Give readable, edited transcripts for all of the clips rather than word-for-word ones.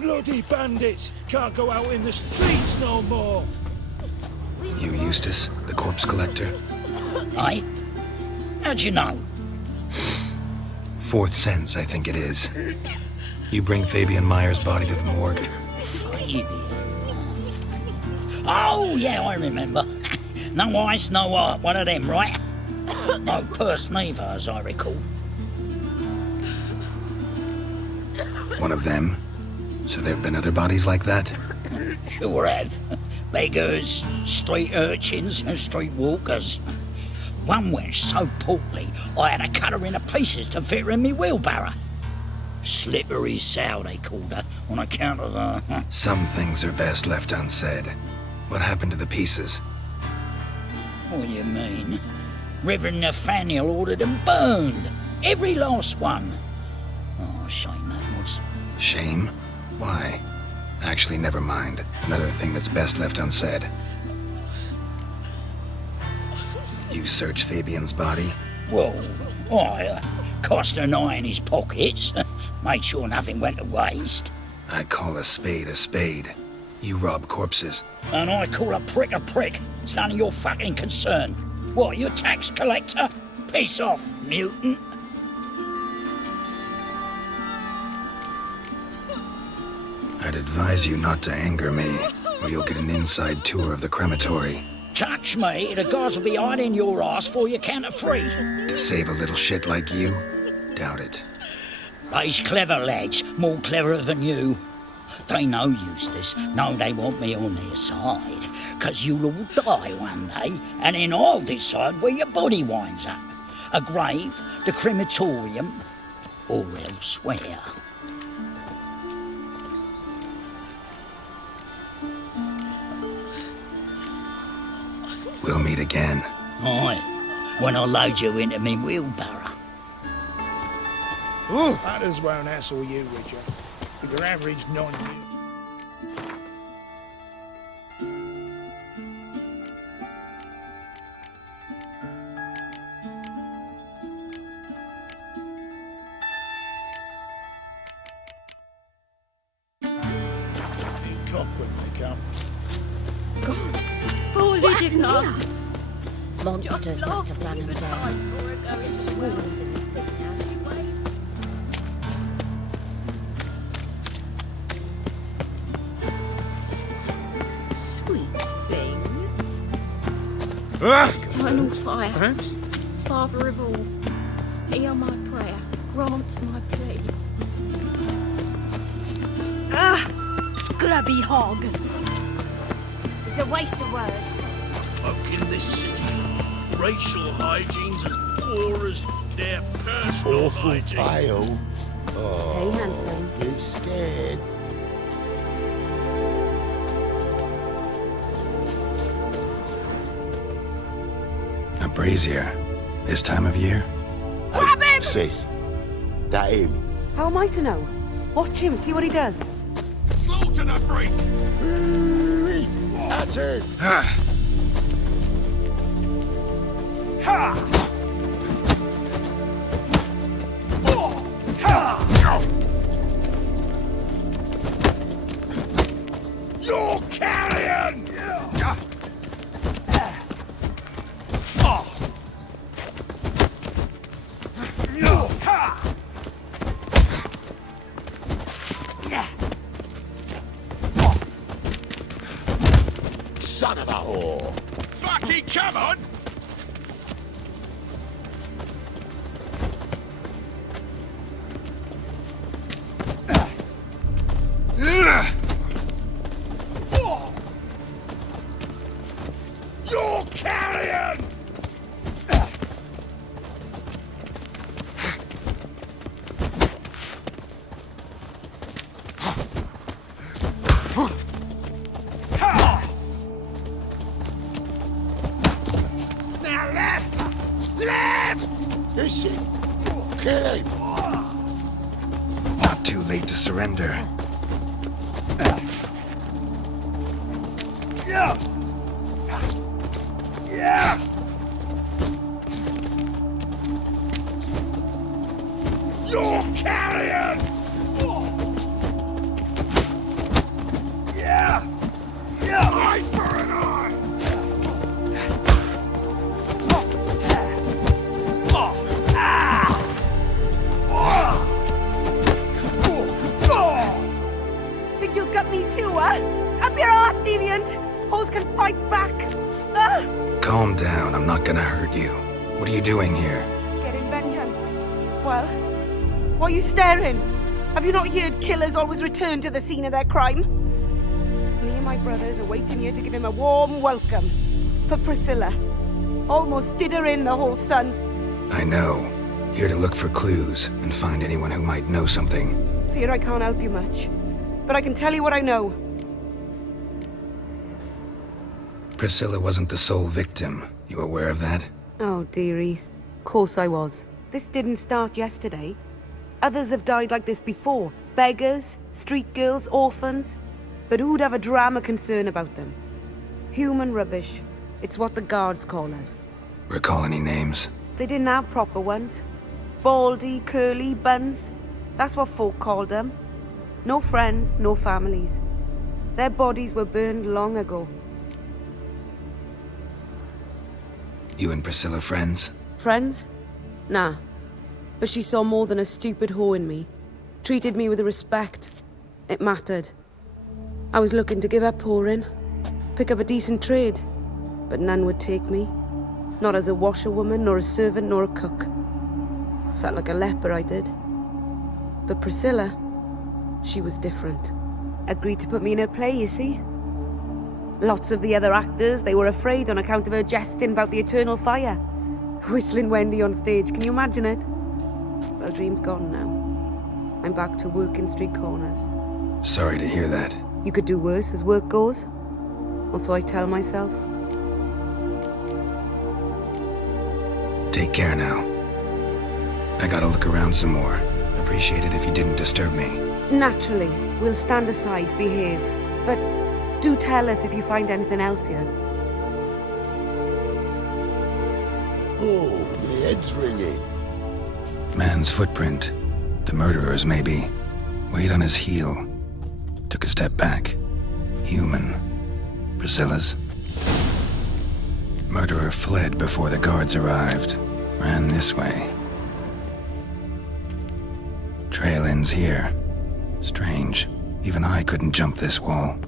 Bloody bandits can't go out in the streets no more. You Eustace, the corpse collector? Aye? How'd you know? Fourth sense, I think it is. You bring Fabian Meyer's body to the morgue. Fabian? Oh, yeah, I remember. No eyes, no heart, one of them, right? No purse neither, as I recall. One of them? So there have been other bodies like that? Sure have. Beggars, street urchins, and street walkers. One went so portly, I had to cut her into pieces to fit her in me wheelbarrow. Slippery sow, they called her, on account of the... Some things are best left unsaid. What happened to the pieces? What do you mean? Reverend Nathaniel ordered them burned. Every last one. Oh, shame that was. Shame? Why? Actually, never mind. Another thing that's best left unsaid. You searched Fabian's body? Well, I cast an eye in his pockets. Made sure nothing went to waste. I call a spade a spade. You rob corpses. And I call a prick a prick. It's none of your fucking concern. What, you tax collector? Piss off, mutant. I'd advise you not to anger me, or you'll get an inside tour of the crematory. Touch me, the guards will be hiding your ass for you count of three. To save a little shit like you? Doubt it. They's clever lads, more cleverer than you. They know Eustace, know they want me on their side. 'Cause you'll all die one day, and then I'll decide where your body winds up. A grave, the crematorium, or elsewhere. We'll meet again. Aye, when I load you into me wheelbarrow. Others won't hassle you, Richard. With your average non-mutant. Be cock when they come. Gods! Holy What didn't happened here? I? Monsters Just must have run last him the down. time for it going There's swarms in the city now. Sweet thing. Eternal fire. Perhaps? Father of all, hear my prayer. Grant my plea. Scrubby hog. It's a waste of words. Folk in this city, racial hygiene's as poor as their personal Awful hygiene. pale. Hey, handsome. You scared? A brazier. This time of year? Grab him! Sis, that him. How am I to know? Watch him, see what he does. Slaughter the freak! That's it. You're carrion! Son of a whore. Fucking come on! You're carrion! Now left! Left! Is he? Kill him. Not too late to surrender. Yeah! Yeah! You're carrion! Think you'll gut me too, huh? Up your ass, deviant! Hoes can fight back! Calm down, I'm not gonna hurt you. What are you doing here? Getting vengeance. Well, why are you staring? Have you not heard killers always return to the scene of their crime? Me and my brothers are waiting here to give him a warm welcome. For Priscilla. Almost did her in, the whole son. I know. Here to look for clues and find anyone who might know something. Fear I can't help you much. But I can tell you what I know. Priscilla wasn't the sole victim. You aware of that? Oh, dearie. Course I was. This didn't start yesterday. Others have died like this before. Beggars, street girls, orphans. But who'd have a drama concern about them? Human rubbish. It's what the guards call us. Recall any names? They didn't have proper ones. Baldy, curly, buns. That's what folk called them. No friends, no families. Their bodies were burned long ago. You and Priscilla friends? Friends? Nah. But she saw more than a stupid whore in me. Treated me with respect. It mattered. I was looking to give up whoring. Pick up a decent trade. But none would take me. Not as a washerwoman, nor a servant, nor a cook. Felt like a leper, I did. But Priscilla, she was different. Agreed to put me in her play, you see. Lots of the other actors, they were afraid on account of her jesting about the eternal fire. Whistling Wendy on stage, can you imagine it? Well, dream's gone now. I'm back to working street corners. Sorry to hear that. You could do worse as work goes. Or so I tell myself. Take care now. I gotta look around some more. Appreciate it if you didn't disturb me. Naturally, we'll stand aside, behave. But do tell us if you find anything else here. Oh, my head's ringing. Man's footprint. The murderer's, maybe. Weight on his heel. Took a step back. Human. Priscilla's. Murderer fled before the guards arrived. Ran this way. Trail ends here. Strange. Even I couldn't jump this wall.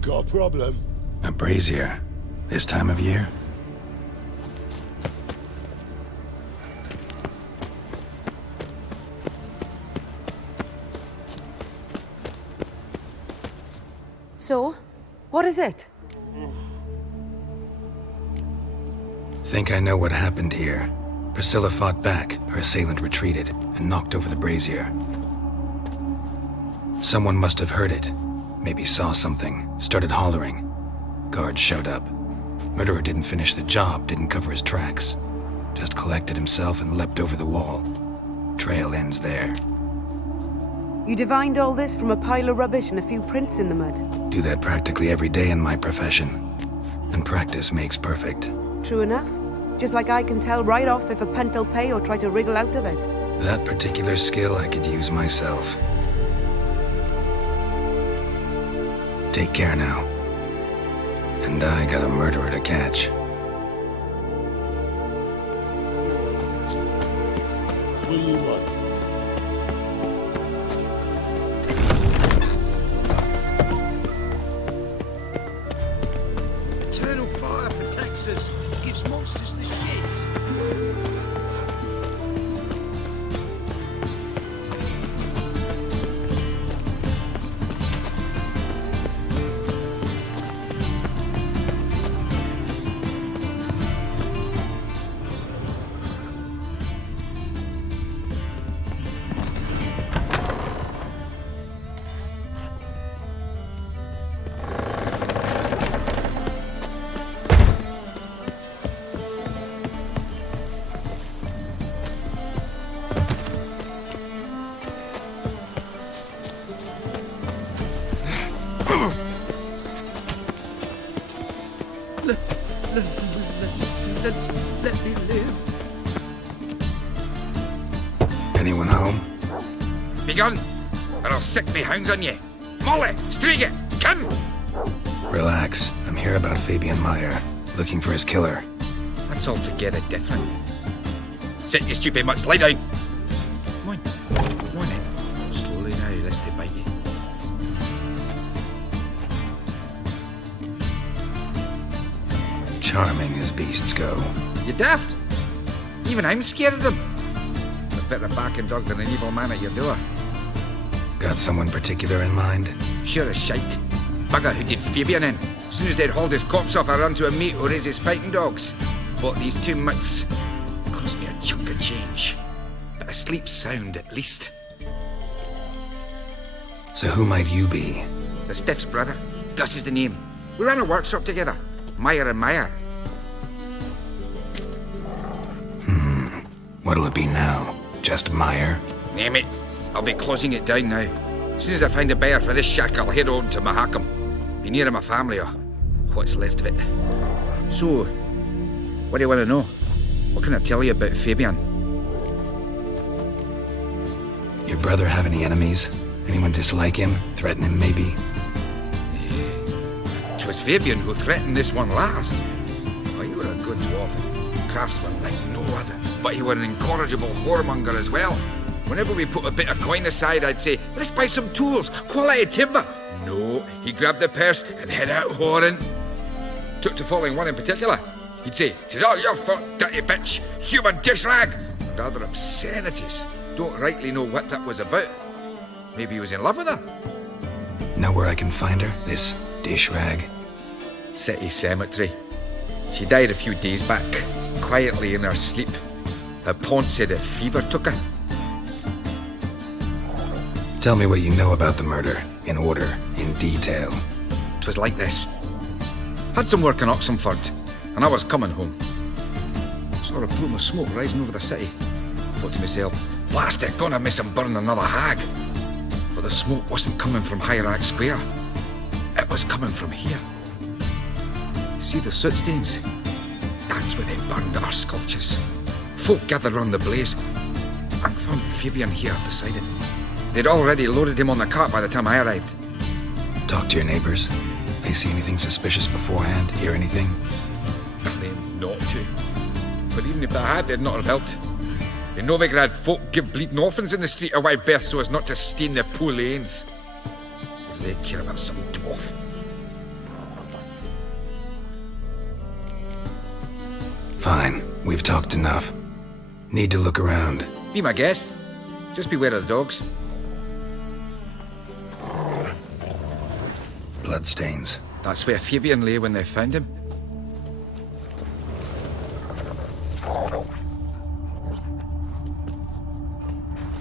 Got a problem? A brazier. This time of year? So, what is it? Think I know what happened here. Priscilla fought back, her assailant retreated, and knocked over the brazier. Someone must have heard it. Maybe saw something, started hollering. Guards showed up. Murderer didn't finish the job, didn't cover his tracks. Just collected himself and leapt over the wall. Trail ends there. You divined all this from a pile of rubbish and a few prints in the mud. Do that practically every day in my profession. And practice makes perfect. True enough. Just like I can tell right off if a punt'll pay or try to wriggle out of it. That particular skill I could use myself. Take care now. And I got a murderer to catch. What do you want? Eternal fire protects us. Gives monsters the shits. Let me live. Anyone home? Begone, or I'll sick me hounds on ye. Molly, Striga, come! Relax. I'm here about Fabian Meyer, looking for his killer. That's altogether different. Sit, you stupid mutts, lie down. Come on then. Slowly now, lest they bite you. Charming as beasts go. You daft? Even I'm scared of them. A better backing dog than an evil man at your door. Got someone particular in mind? Sure as shite. Bugger who did Fabian in. As soon as they'd hauled his corpse off, I run to a mate who raises fighting dogs. Bought these 2 mutts. Cost me a chunk of change. But I sleep sound at least. So who might you be? The Stiff's brother. Gus is the name. We ran a workshop together. Meyer and Meyer. What'll it be now? Just Meyer? Name it. I'll be closing it down now. As soon as I find a buyer for this shack, I'll head on to Mahakam. Be near my family, or what's left of it. So, what do you want to know? What can I tell you about Fabian? Your brother have any enemies? Anyone dislike him? Threaten him, maybe? 'Twas Fabian who threatened this one last. Oh, you were a good dwarf. Craftsman like no other. But he were an incorrigible whoremonger as well. Whenever we put a bit of coin aside, I'd say, let's buy some tools, quality timber. No, he grabbed the purse and head out whoring. Took to following one in particular. He'd say, 'tis all your fault, dirty bitch, human dish rag, and other obscenities. Don't rightly know what that was about. Maybe he was in love with her. Know where I can find her? This dish rag? City cemetery. She died a few days back, quietly in her sleep. Her pawn said a fever took her. Tell me what you know about the murder, in order, in detail. 'Twas like this. Had some work in Oxenford, and I was coming home. Saw a plume of smoke rising over the city. Thought to myself, blast it, gonna miss him burn another hag. But the smoke wasn't coming from Hierarch Square. It was coming from here. See the soot stains? That's where they burned our sculptures. Folk gathered round the blaze and found Fabian here beside it. They'd already loaded him on the cart by the time I arrived. Talk to your neighbors. They see anything suspicious beforehand? Hear anything? Claimed not to. But even if they had, they'd not have helped. In Novigrad, folk give bleeding orphans in the street a wide berth so as not to stain their poor lanes. What do they care about some dwarf? Fine. We've talked enough. Need to look around. Be my guest. Just beware of the dogs. Bloodstains. That's where Fabian lay when they found him.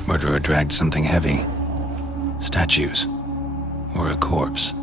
Murderer dragged something heavy. Statues. Or a corpse.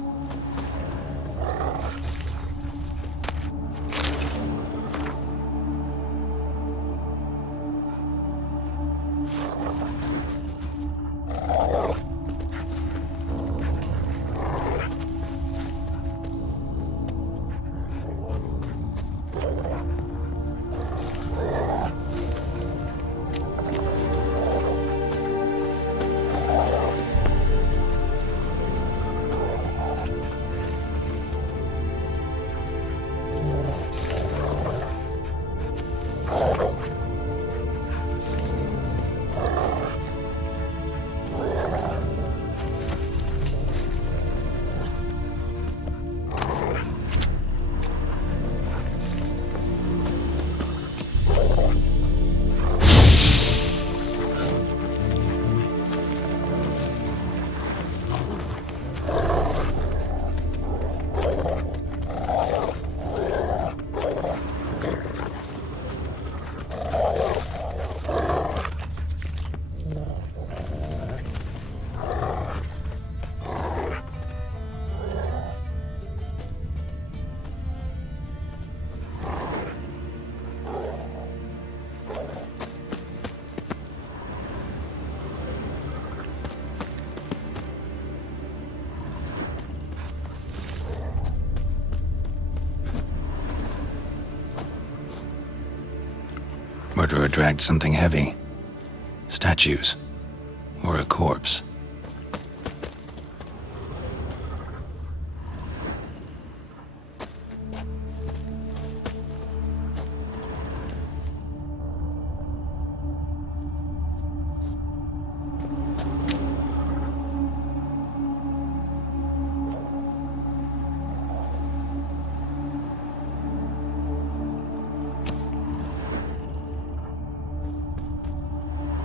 Murderer dragged something heavy. Statues. Or a corpse.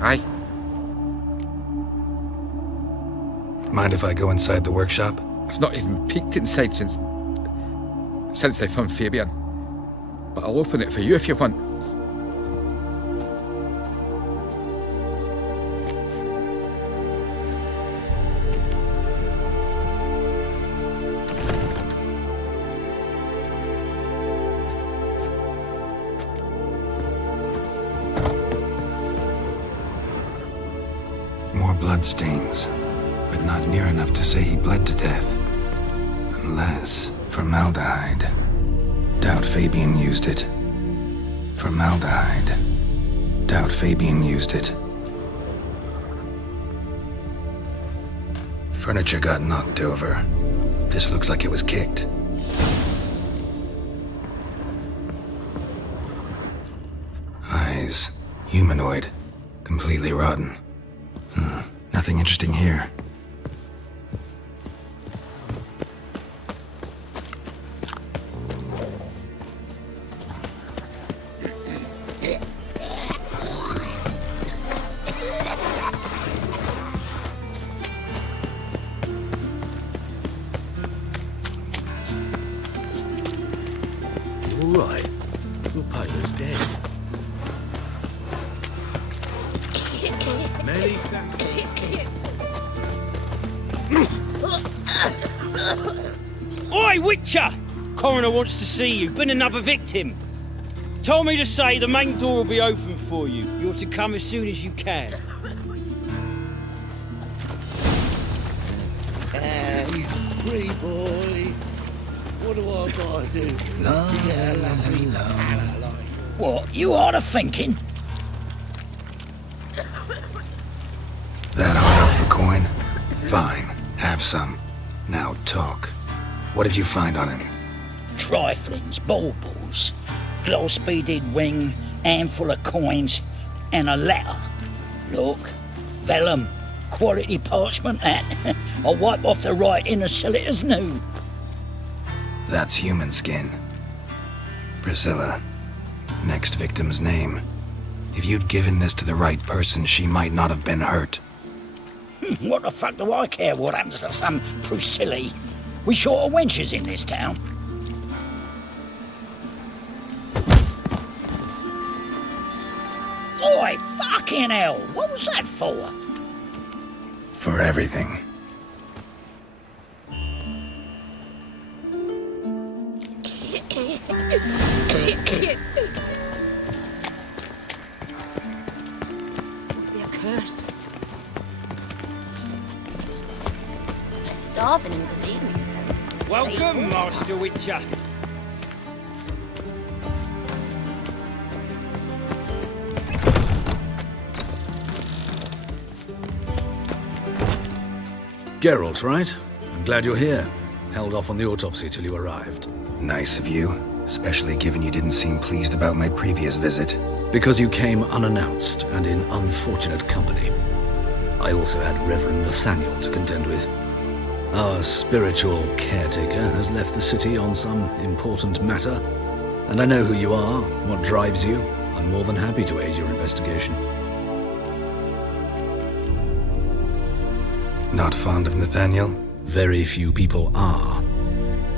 Aye. Mind if I go inside the workshop? I've not even peeked inside since they found Fabian. But I'll open it for you if you want. More bloodstains, but not near enough to say he bled to death. Unless formaldehyde. Doubt Fabian used it. Formaldehyde. Doubt Fabian used it. Furniture got knocked over. This looks like it was kicked. Eyes. Humanoid. Completely rotten. Nothing interesting here. You all right? Your pilot's dead. Many thanks. Oi, Witcher! Coroner wants to see you. Been another victim. Told me to say the main door will be open for you. You're to come as soon as you can. Hey, free boy. What do I gotta do? What, you are the thinking? That hard for coin? Fine. Have some. Now talk. What did you find on him? Triflings, baubles, gloss-beaded wing, handful of coins, and a letter. Look, vellum, quality parchment that. I'll wipe off the writing and sell it as new. That's human skin. Priscilla. Next victim's name. If you'd given this to the right person, she might not have been hurt. What the fuck do I care what happens to some Priscilla? We short of wenches in this town. Oi, fucking hell! What was that for? For everything. Be a curse. They're starving him this evening, though. Welcome, Master Witcher. Geralt, right? I'm glad you're here. Held off on the autopsy till you arrived. Nice of you, especially given you didn't seem pleased about my previous visit. Because you came unannounced and in unfortunate company. I also had Reverend Nathaniel to contend with. Our spiritual caretaker has left the city on some important matter, and I know who you are, what drives you. I'm more than happy to aid your investigation. Not fond of Nathaniel? Very few people are.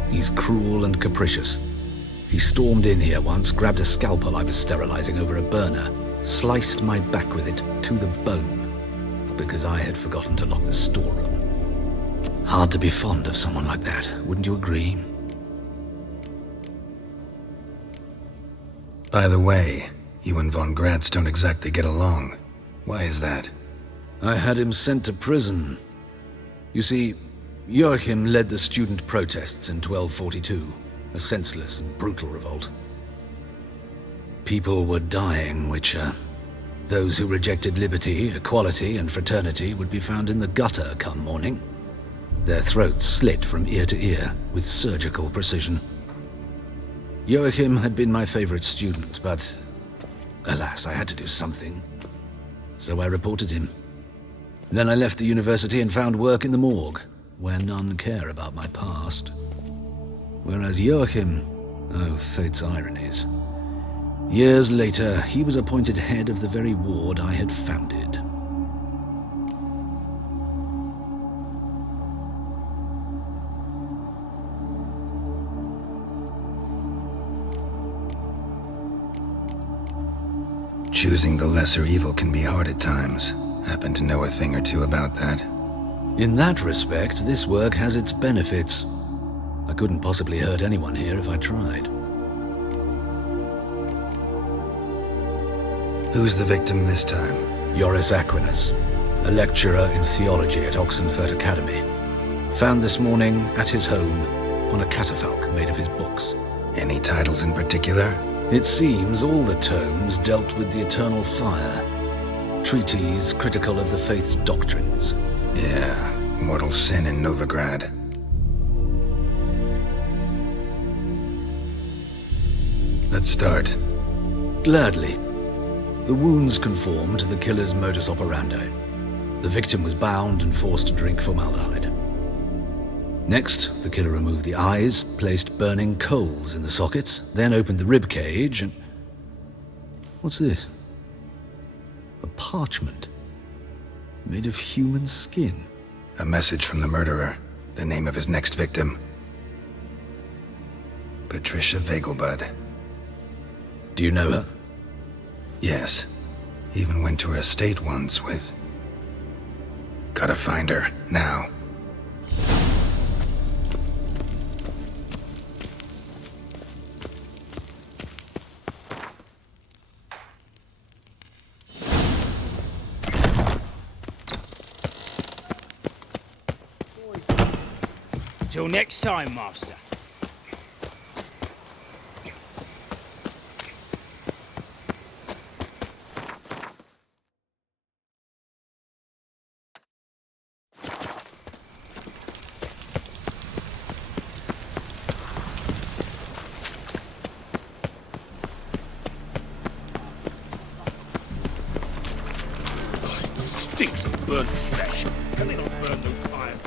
He's cruel and capricious. He stormed in here once, grabbed a scalpel I was sterilizing over a burner, sliced my back with it to the bone, because I had forgotten to lock the storeroom. Hard to be fond of someone like that, wouldn't you agree? By the way, you and Von Gratz don't exactly get along. Why is that? I had him sent to prison. You see, Joachim led the student protests in 1242, a senseless and brutal revolt. People were dying, Witcher. Those who rejected liberty, equality, and fraternity would be found in the gutter come morning. Their throats slit from ear to ear with surgical precision. Joachim had been my favorite student, but alas, I had to do something. So I reported him. Then I left the university and found work in the morgue, where none care about my past. Whereas Joachim, oh, fate's ironies. Years later, he was appointed head of the very ward I had founded. Choosing the lesser evil can be hard at times. Happen to know a thing or two about that. In that respect, this work has its benefits. I couldn't possibly hurt anyone here if I tried. Who's the victim this time? Joris Aquinas, a lecturer in theology at Oxenfurt Academy. Found this morning at his home on a catafalque made of his books. Any titles in particular? It seems all the tomes dealt with the eternal fire. Treatises critical of the faith's doctrines. Yeah, mortal sin in Novigrado. Let's start. Gladly. The wounds conformed to the killer's modus operandi. The victim was bound and forced to drink formaldehyde. Next, the killer removed the eyes, placed burning coals in the sockets, then opened the rib cage and... What's this? A parchment. Made of human skin. A message from the murderer. The name of his next victim. Patricia Vegelbud. Do you know her? Yes. Even went to her estate once with... Gotta find her, now. Till next time, Master. It stinks of burnt flesh. Can they not burn those pyres?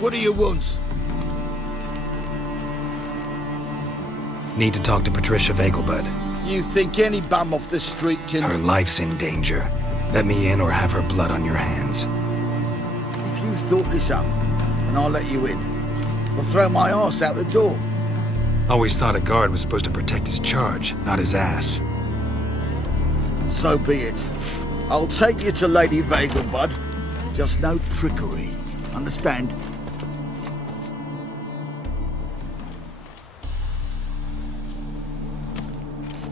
What do you want? Need to talk to Patricia Vegelbud. You think any bum off the street can... Her life's in danger. Let me in or have her blood on your hands. If you thought this up, and I'll let you in, I'll throw my arse out the door. Always thought a guard was supposed to protect his charge, not his ass. So be it. I'll take you to Lady Vegelbud. Just no trickery. Understand?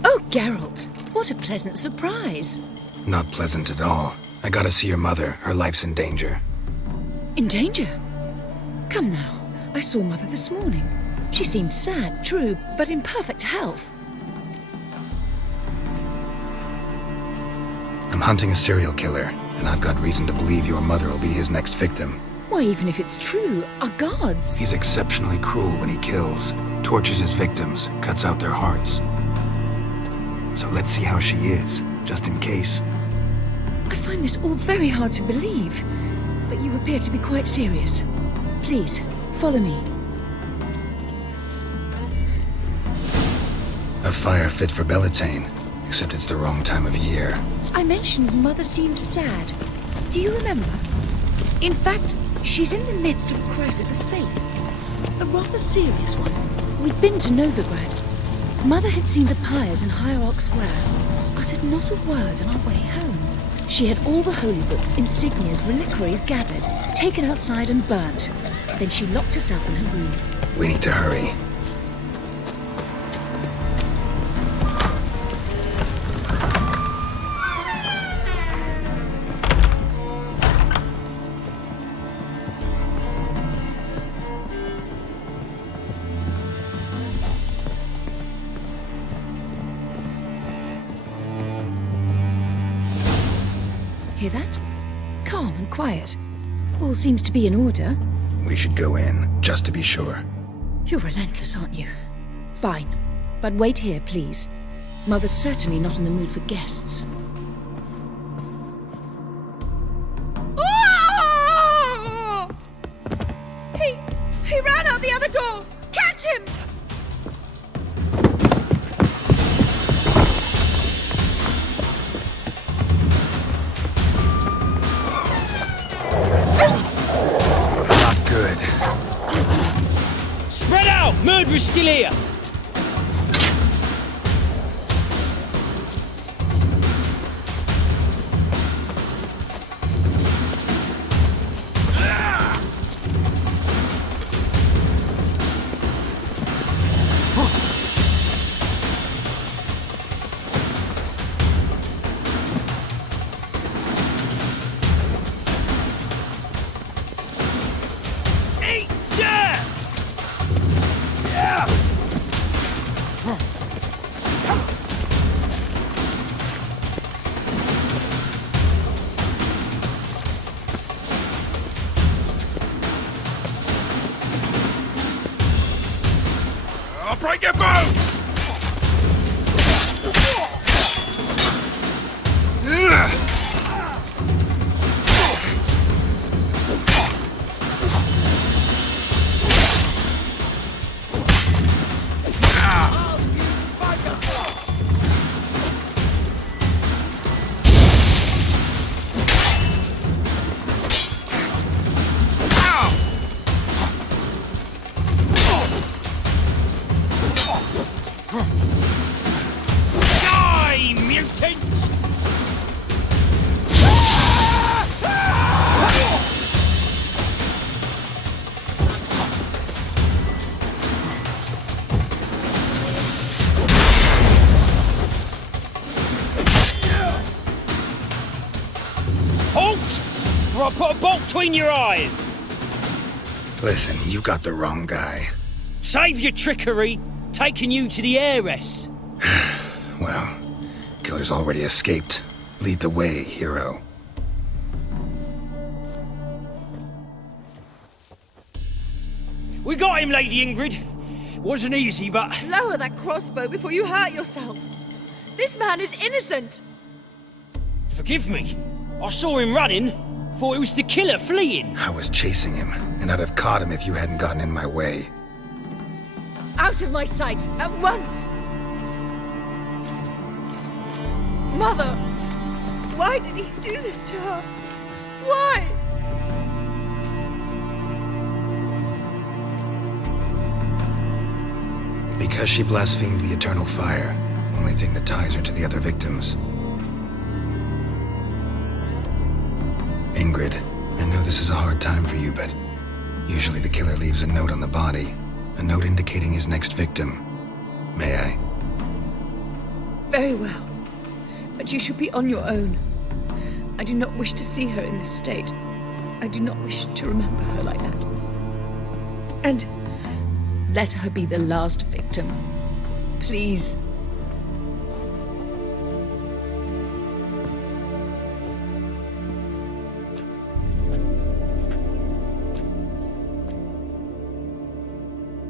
Oh, Geralt, what a pleasant surprise. Not pleasant at all. I gotta see your mother. Her life's in danger. In danger? Come now, I saw Mother this morning. She seemed sad, true, but in perfect health. I'm hunting a serial killer, and I've got reason to believe your mother will be his next victim. Why, even if it's true, our gods... He's exceptionally cruel when he kills, tortures his victims, cuts out their hearts. So let's see how she is, just in case. I find this all very hard to believe, but you appear to be quite serious. Please, follow me. A fire fit for Bellatane, except it's the wrong time of year. I mentioned Mother seemed sad. Do you remember? In fact, she's in the midst of a crisis of faith. A rather serious one. We'd been to Novigrado. Mother had seen the pyres in Hierarch Square. uttered not a word on our way home. She had all the holy books, insignias, reliquaries gathered, taken outside and burnt. Then she locked herself in her room. We need to hurry. Hear that? Calm and quiet. All seems to be in order. We should go in, just to be sure. You're relentless, aren't you? Fine. But wait here, please. Mother's certainly not in the mood for guests. Oh! He ran out the other door! Catch him! Not good. Spread out! Murderer's still here! I'll break your bones! Die, mutants! Halt! Or I'll put a bolt between your eyes! Listen, you got the wrong guy. Save your trickery! Taking you to the heiress! Well, killer's already escaped. Lead the way, hero. We got him, Lady Ingrid. Wasn't easy, but... Lower that crossbow before you hurt yourself. This man is innocent. Forgive me. I saw him running. Thought it was the killer fleeing. I was chasing him, and I'd have caught him if you hadn't gotten in my way. Out of my sight, at once! Mother! Why did he do this to her? Why? Because she blasphemed the eternal fire. Only thing that ties her to the other victims. Ingrid, I know this is a hard time for you, but usually the killer leaves a note on the body. A note indicating his next victim. May I? Very well. But you should be on your own. I do not wish to see her in this state. I do not wish to remember her like that. And let her be the last victim. Please.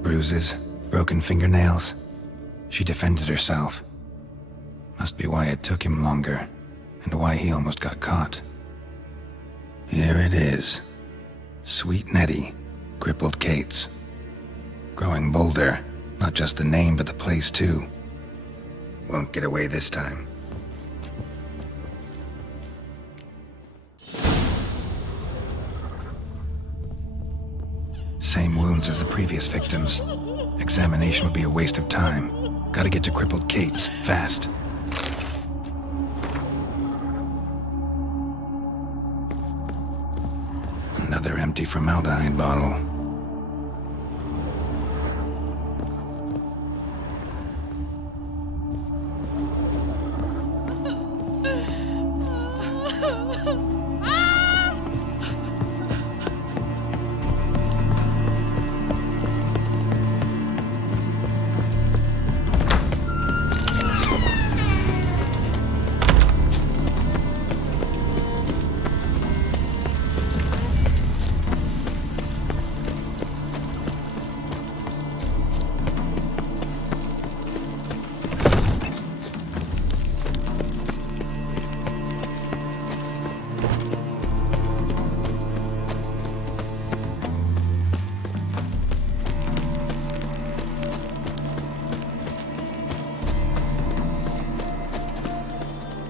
Bruises, broken fingernails. She defended herself. Must be why it took him longer, and why he almost got caught. Here it is. Sweet Nettie, crippled Kate's. Growing bolder, not just the name but the place too. Won't get away this time. Same wounds as the previous victims. Examination would be a waste of time. Gotta get to crippled Kate's, fast. Another empty formaldehyde bottle.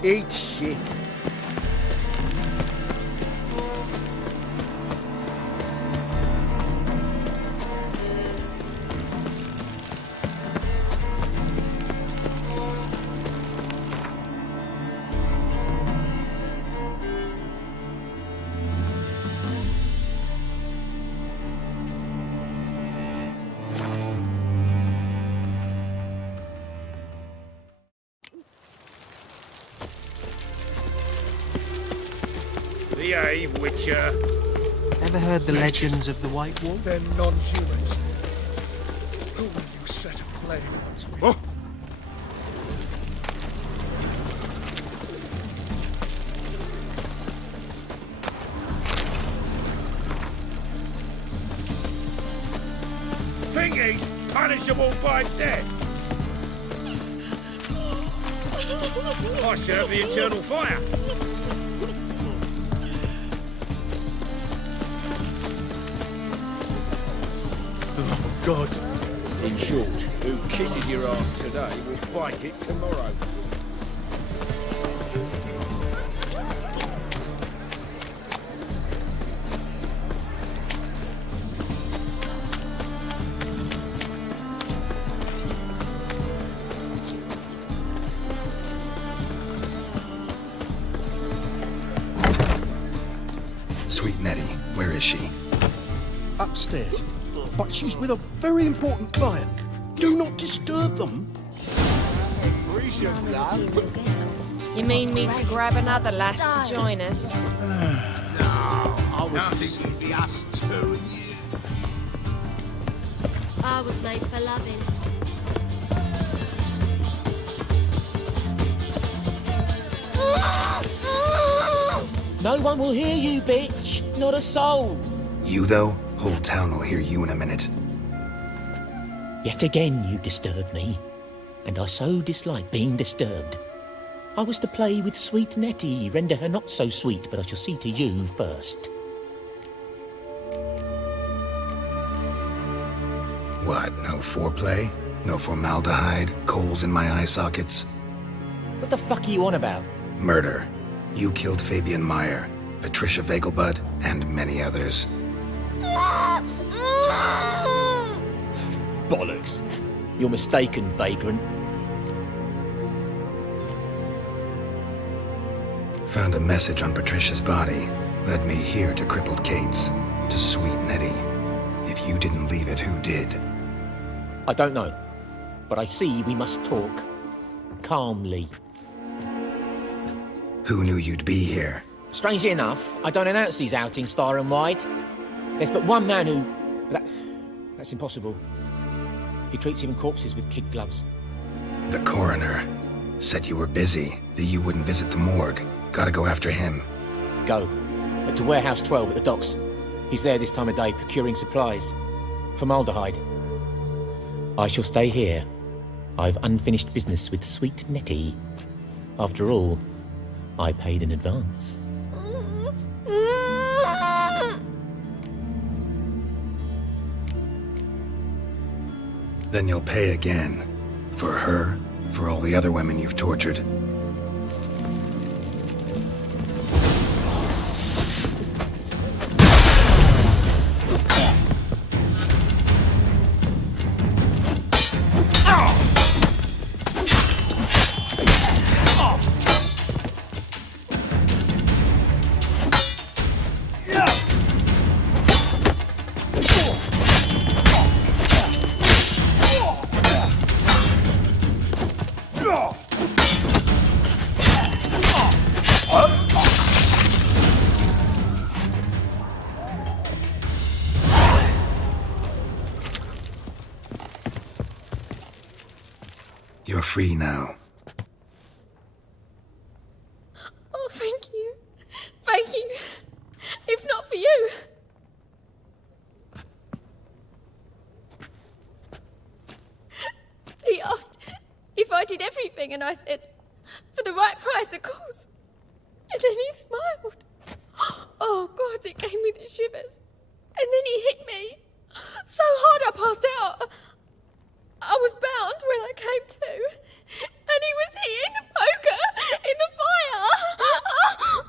Eat shit. Behave, Witcher. Ever heard the legends of the White Wolf? They're non-humans. Who will you set aflame once we... Oh! Thingy's punishable by death. I serve the eternal fire. Oh, God. In short, who kisses your ass today will bite it tomorrow. Sweet Nettie, where is she? Upstairs. But she's with a very important client. Do not disturb them. You mean me to grab another lass to join us? No, I was thinking the us two and you. I was made for loving. No one will hear you, bitch. Not a soul. You, though? Whole town will hear you in a minute. Yet again you disturb me, and I so dislike being disturbed. I was to play with sweet Nettie, render her not so sweet, but I shall see to you first. What, no foreplay? No formaldehyde? Coals in my eye sockets? What the fuck are you on about? Murder. You killed Fabian Meyer, Patricia Vegelbud, and many others. Bollocks. You're mistaken, vagrant. Found a message on Patricia's body. Led me here to crippled Kate's. To sweet Nettie. If you didn't leave it, who did? I don't know. But I see we must talk. Calmly. Who knew you'd be here? Strangely enough, I don't announce these outings far and wide. There's but one man who... That's impossible. He treats even corpses with kid gloves. The coroner. Said you were busy, that you wouldn't visit the morgue. Gotta go after him. Go. But to Warehouse 12 at the docks. He's there this time of day procuring supplies. Formaldehyde. I shall stay here. I've unfinished business with sweet Nettie. After all, I paid in advance. Then you'll pay again. For her, for all the other women you've tortured. free now. Oh, thank you. Thank you. If not for you. He asked if I did everything, and I said, for the right price, of course. And then he smiled. Oh, God, it gave me the shivers. And then he hit me. So hard I passed out. I was bound when I came to. And he was hitting the poker in the fire.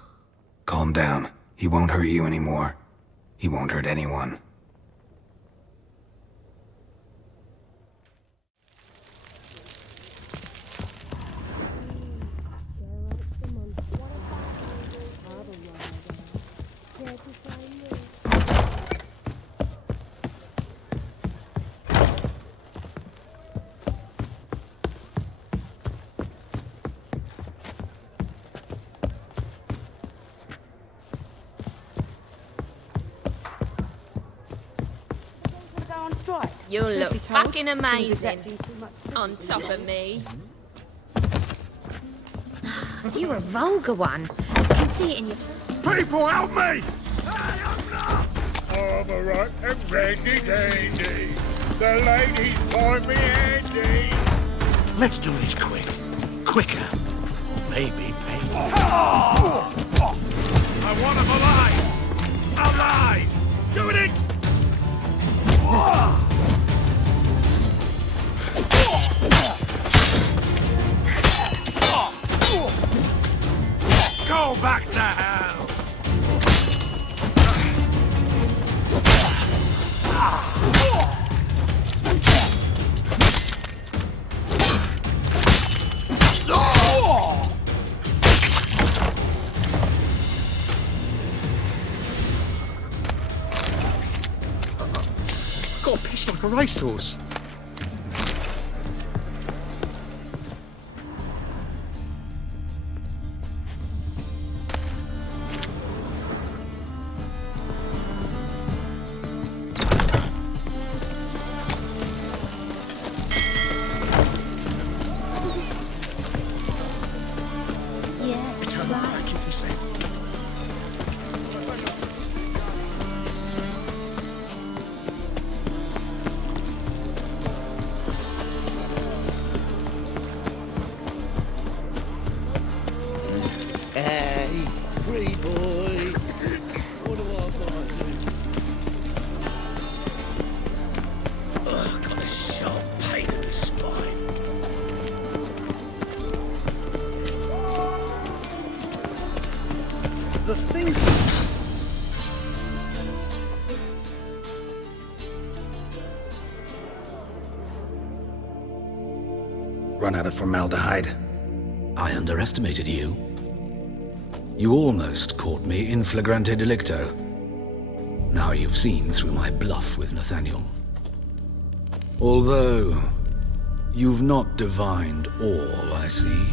Calm down. He won't hurt you anymore. He won't hurt anyone. You'll look fucking amazing on top of me. You're a vulgar one. I can see it in your... People, help me! I'm a right and randy dandy. The ladies find me handy. Let's do this quick. Quicker. Maybe pay more. I want him alive! Alive! Doing it! Go back to hell! Got pissed like a racehorse. Hey, free boy. What do I got? Ugh, got a sharp pain in the spine. The thing. Run out of formaldehyde. I underestimated you. You almost caught me in flagrante delicto. Now you've seen through my bluff with Nathaniel. Although, you've not divined all, I see.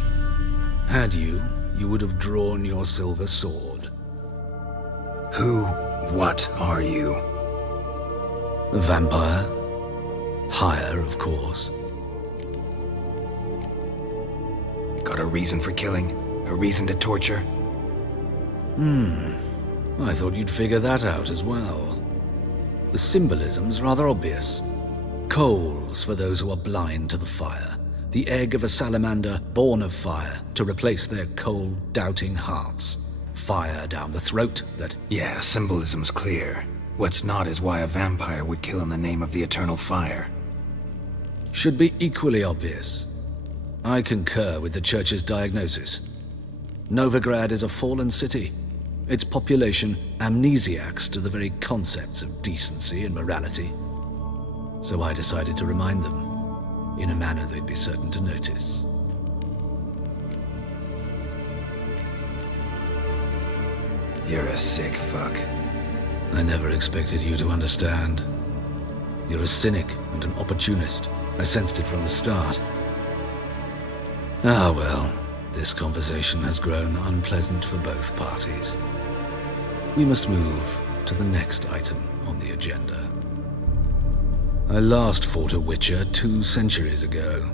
Had you, you would have drawn your silver sword. Who, what are you? A vampire. Higher, of course. Got a reason for killing? A reason to torture? I thought you'd figure that out as well. The symbolism's rather obvious. Coals for those who are blind to the fire. The egg of a salamander born of fire to replace their cold, doubting hearts. Fire down the throat that... Yeah, symbolism's clear. What's not is why a vampire would kill in the name of the eternal fire. Should be equally obvious. I concur with the Church's diagnosis. Novigrado is a fallen city. Its population amnesiacs to the very concepts of decency and morality. So I decided to remind them, in a manner they'd be certain to notice. You're a sick fuck. I never expected you to understand. You're a cynic and an opportunist. I sensed it from the start. Ah well, this conversation has grown unpleasant for both parties. We must move to the next item on the agenda. I last fought a Witcher 2 centuries ago.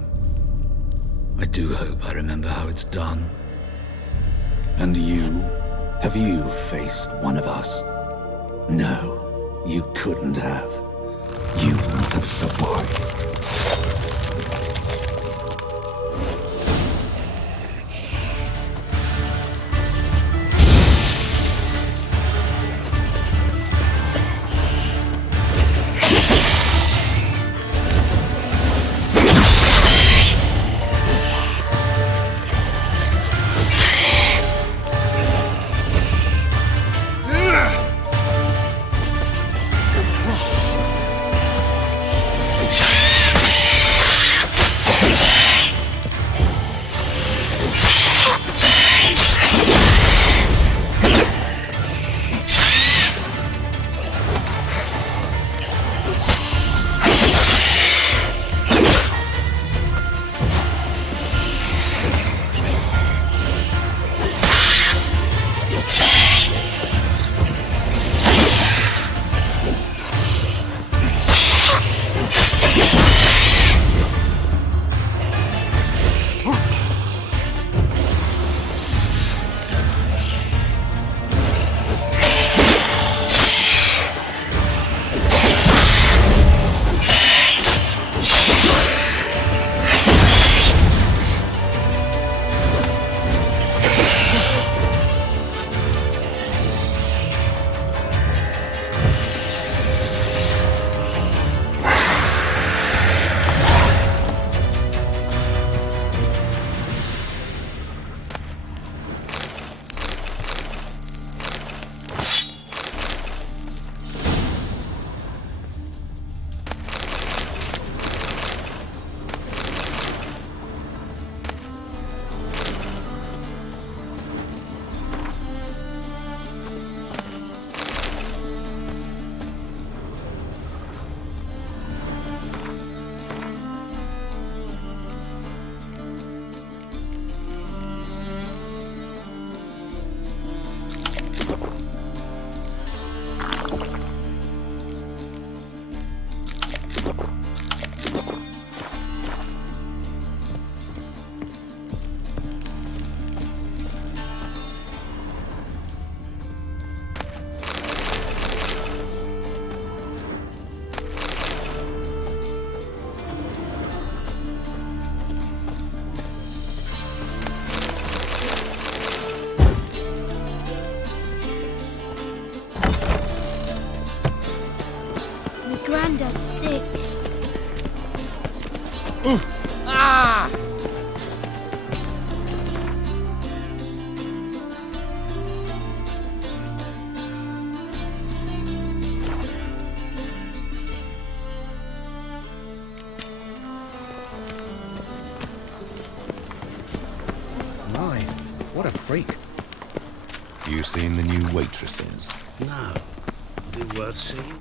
I do hope I remember how it's done. And you? Have you faced one of us? No, you couldn't have. You wouldn't have survived. Granddad's sick. Ah! My, what a freak. You seen the new waitresses? No. Be worth seeing?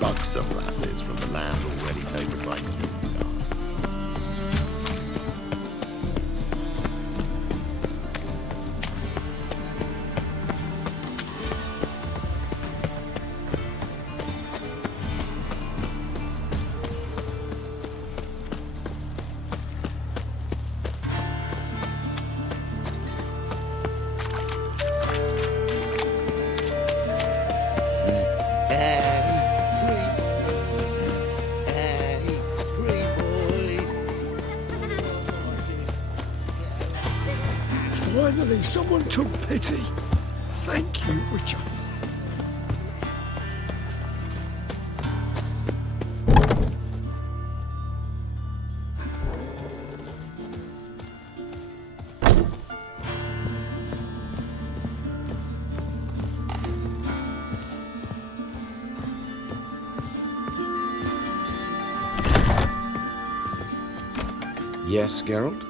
Buxom lasses from the land already taken by Novigrado. Finally, someone took pity. Thank you, Witcher. Yes, Geralt?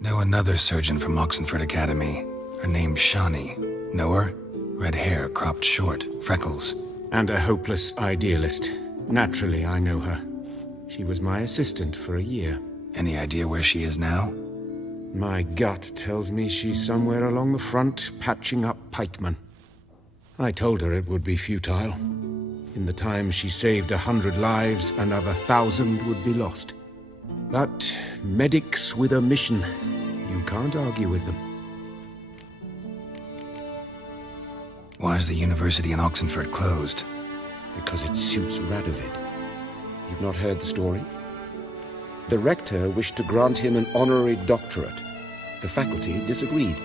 Know another surgeon from Oxenford Academy. Her name's Shani. Know her? Red hair cropped short, freckles. And a hopeless idealist. Naturally, I know her. She was my assistant for a year. Any idea where she is now? My gut tells me she's somewhere along the front, patching up pikemen. I told her it would be futile. In the time she saved 100 lives, another 1,000 would be lost. But medics with a mission, you can't argue with them. Why is the university in Oxenford closed? Because it suits Radovid. You've not heard the story? The rector wished to grant him an honorary doctorate. The faculty disagreed.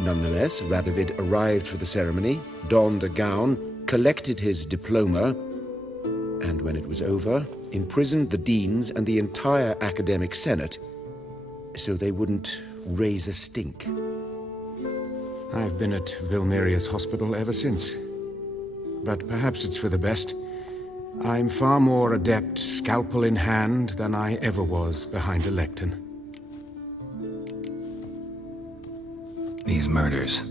Nonetheless, Radovid arrived for the ceremony, donned a gown, collected his diploma, and when it was over, imprisoned the deans and the entire academic senate so they wouldn't raise a stink. I've been at Vilmerius Hospital ever since. But perhaps it's for the best. I'm far more adept, scalpel in hand, than I ever was behind a lectern. These murders.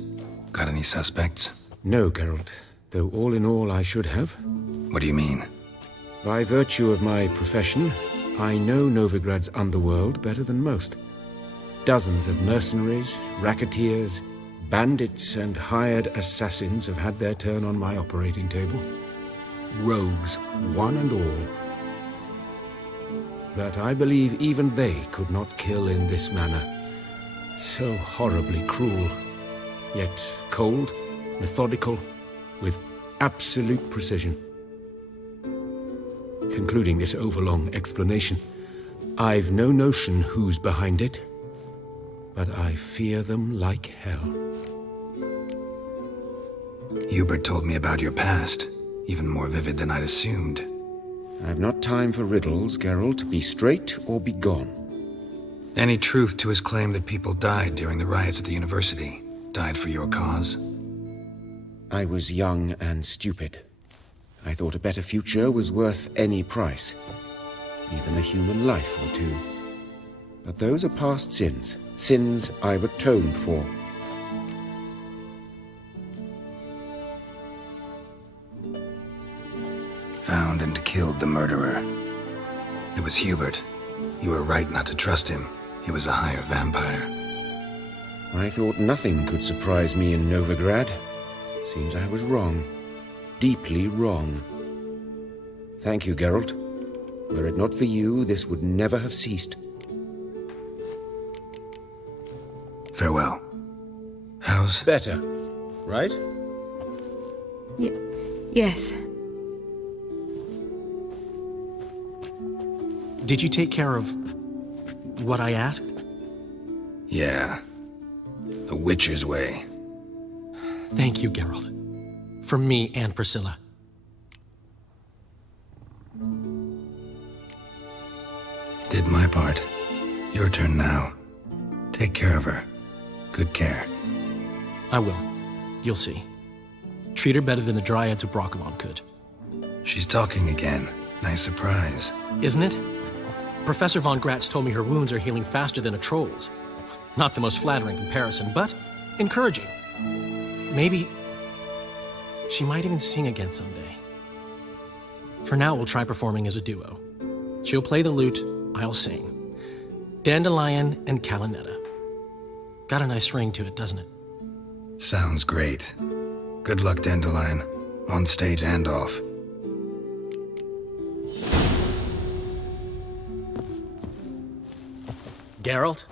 Got any suspects? No, Geralt. Though all in all I should have. What do you mean? By virtue of my profession, I know Novigrad's underworld better than most. Dozens of mercenaries, racketeers, bandits and hired assassins have had their turn on my operating table. Rogues, one and all. But I believe even they could not kill in this manner. So horribly cruel, yet cold, methodical, with absolute precision. Concluding this overlong explanation, I've no notion who's behind it, but I fear them like hell. Hubert told me about your past, even more vivid than I'd assumed. I've not time for riddles, Geralt. Be straight or be gone. Any truth to his claim that people died during the riots at the university? Died for your cause? I was young and stupid. I thought a better future was worth any price. Even a human life or two. But those are past sins. Sins I've atoned for. Found and killed the murderer. It was Hubert. You were right not to trust him. He was a higher vampire. I thought nothing could surprise me in Novigrad. Seems I was wrong. Deeply wrong. Thank you, Geralt. Were it not for you, this would never have ceased. Farewell. How's... Better, right? Yes. Did you take care of what I asked? Yeah. The Witcher's way. Thank you, Geralt. From me and Priscilla. Did my part. Your turn now. Take care of her. Good care. I will. You'll see. Treat her better than the Dryads of Broccolon could. She's talking again. Nice surprise. Isn't it? Professor von Gratz told me her wounds are healing faster than a troll's. Not the most flattering comparison, but encouraging. Maybe she might even sing again someday. For now, we'll try performing as a duo. She'll play the lute, I'll sing. Dandelion and Calinetta. Got a nice ring to it, doesn't it? Sounds great. Good luck, Dandelion. On stage and off. Geralt?